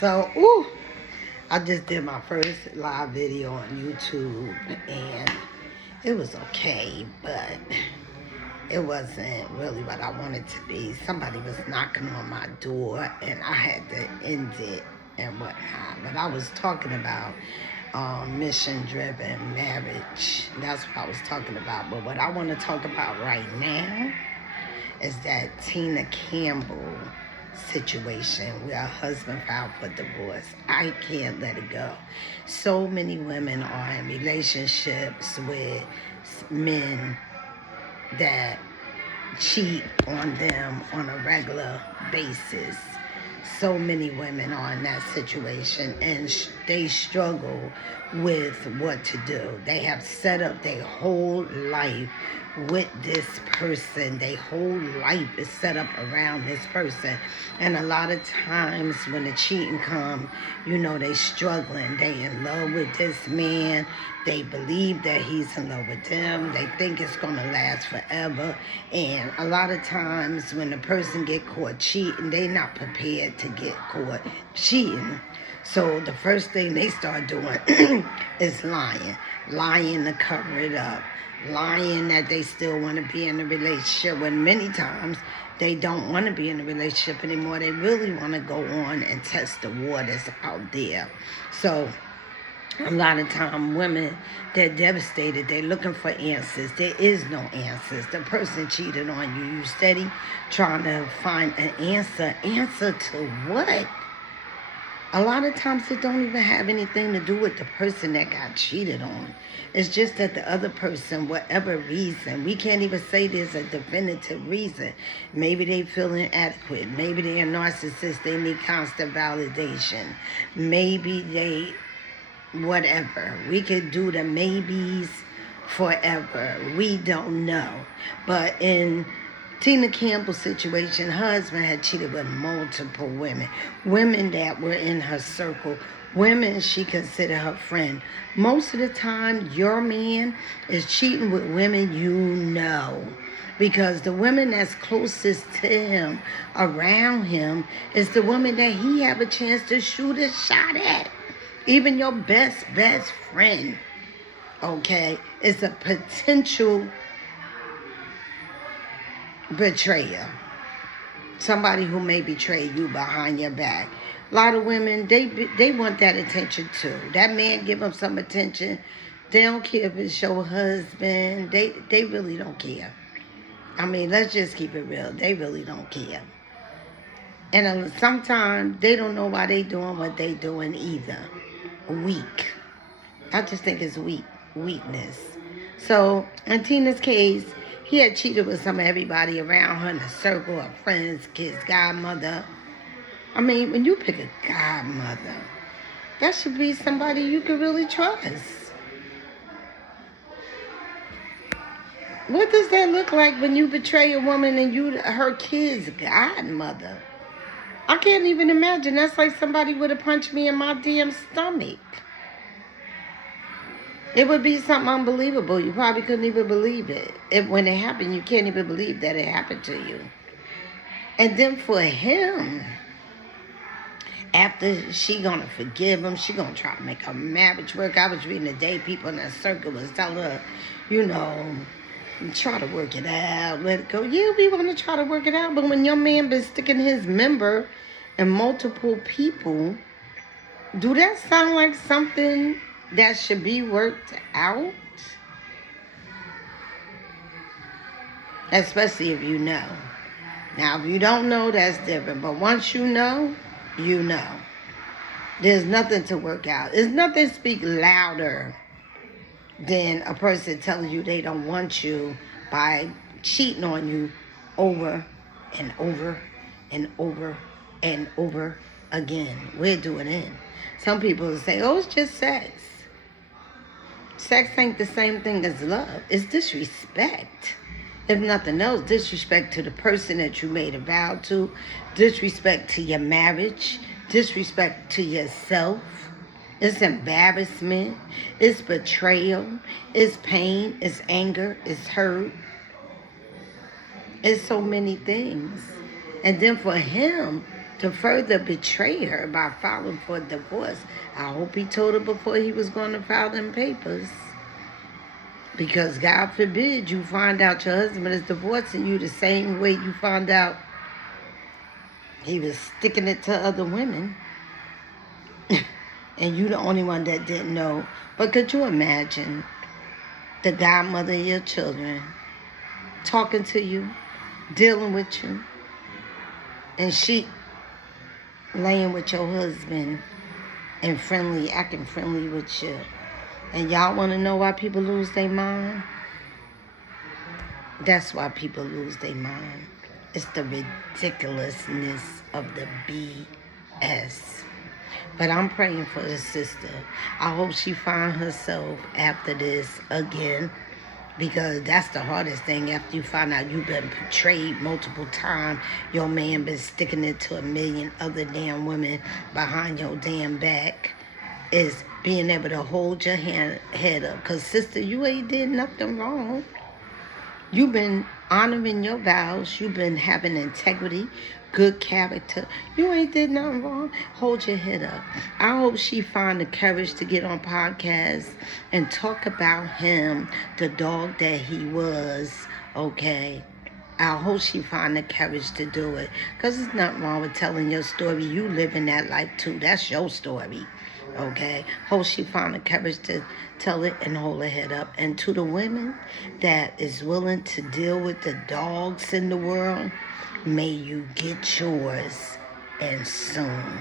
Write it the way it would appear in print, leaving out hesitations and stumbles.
So, I just did my first live video on YouTube, and it was okay, but it wasn't really what I wanted to be. Somebody was knocking on my door, and I had to end it and whatnot. But I was talking about mission-driven marriage. That's what I was talking about. But what I want to talk about right now is that Tina Campbell situation where her husband filed for divorce. I can't let it go. So many women are in relationships with men that cheat on them on a regular basis. So many women are in that situation, and they struggle with what to do. They have set up their whole life with this person. Their whole life is set up around this person. And a lot of times when the cheating comes, they struggling. They in love with this man. They believe that he's in love with them. They think it's going to last forever. And a lot of times when the person get caught cheating, they not prepared to get caught cheating. So the first thing they start doing is lying. Lying to cover it up. Lying that they still want to be in a relationship, when many times they don't want to be in a relationship anymore. They really want to go on and test the waters out there. So a lot of time women, they're devastated. They're looking for answers. There is no answers. The person cheated on you. You steady trying to find an answer. Answer to what? A lot of times it don't even have anything to do with the person that got cheated on. It's just that the other person, whatever reason, we can't even say there's a definitive reason. Maybe they feel inadequate. Maybe they're a narcissist. They need constant validation. Maybe they, whatever. We could do the maybes forever. We don't know. But in Tina Campbell's situation, her husband had cheated with multiple women. Women that were in her circle. Women she considered her friend. Most of the time, your man is cheating with women you know. Because the woman that's closest to him, around him, is the woman that he have a chance to shoot a shot at. Even your best friend, okay, is a potential betrayer. Somebody who may betray you behind your back. A lot of women, they want that attention too. That man give them some attention. They don't care if it's your husband. They really don't care. I mean, let's just keep it real. They really don't care. And sometimes they don't know why they doing what they doing either. Weak. I just think it's weakness. So in Tina's case, he had cheated with some of everybody around her in the circle of friends, kids, godmother. I mean, when you pick a godmother, that should be somebody you can really trust. What does that look like when you betray a woman and you her kid's godmother? I can't even imagine. That's like somebody would have punched me in my damn stomach. It would be something unbelievable. You probably couldn't even believe it. When it happened, you can't even believe that it happened to you. And then for him, after she gonna forgive him, she gonna try to make her marriage work. I was reading today, people in that circle was telling her, try to work it out, let it go. Yeah, we want to try to work it out, but when your man been sticking his member in multiple people, do that sound like something that should be worked out? Especially if you know. Now, if you don't know, that's different. But once you know, you know. There's nothing to work out. There's nothing speak louder than a person telling you they don't want you by cheating on you over and over and over and over again. Where do it end? Some people say, oh, it's just sex. Sex ain't the same thing as love. It's disrespect. If nothing else, disrespect to the person that you made a vow to, disrespect to your marriage, disrespect to yourself. It's embarrassment, it's betrayal, it's pain, it's anger, it's hurt. It's so many things. And then for him to further betray her by filing for a divorce. I hope he told her before he was going to file them papers. Because God forbid you find out your husband is divorcing you the same way you found out he was sticking it to other women. And you the only one that didn't know. But could you imagine the godmother of your children talking to you, dealing with you, and she laying with your husband and acting friendly with you? And y'all want to know why people lose their mind? That's why people lose their mind. It's the ridiculousness of the BS. But I'm praying for the sister. I hope she find herself after this again, because that's the hardest thing. After you find out you've been betrayed multiple times, your man been sticking it to a million other damn women behind your damn back, is being able to hold your head up. Because, sister, you ain't did nothing wrong. You've been honoring your vows. You've been having integrity, good character. You ain't did nothing wrong. Hold your head up. I hope she find the courage to get on podcasts and talk about him, the dog that he was, okay? I hope she find the courage to do it. Because there's nothing wrong with telling your story. You live in that life too. That's your story. Okay? Hope she find the courage to tell it and hold her head up. And to the women that is willing to deal with the dogs in the world, may you get yours, and soon.